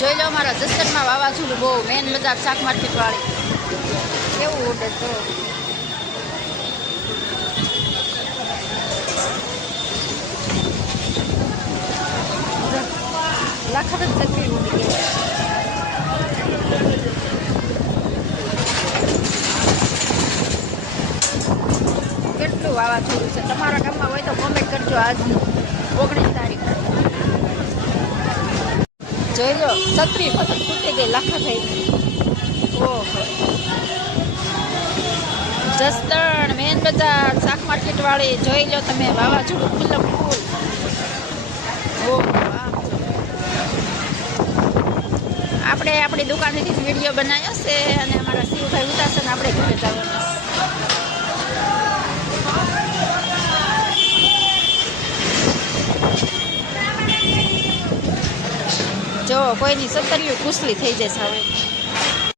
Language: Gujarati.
જોઈ લો અમારા જસદણમાં વાવાઝોડું બહુ મેન બજાર શાક માર્કેટ વાળી કેવું ઉડે તો લાખત જ તકલીફ ઉડી ગઈ. કેટલું વાવાઝોડું છે તમારા ગામમાં હોય તો કોમેન્ટ કરજો. આજનું 19 તારીખ જોઈ લો છત્રી પતંગ તૂટી ગઈ લાખા થઈ ગઈ. ઓહો જસદણ મેન બજાર શાક માર્કેટ વાળી જોઈ લો તમે વાવાઝોડું ફૂલ ફૂલ. ઓહો આપણે આપણી દુકાનેથી જ વિડીયો બનાવ્યો છે અને અમારા શિવભાઈ ઉતારશે ને આપણે ઘરે જવાનું. જો કોઈની સત્તરીઓ કુસલી થઈ જશે હવે.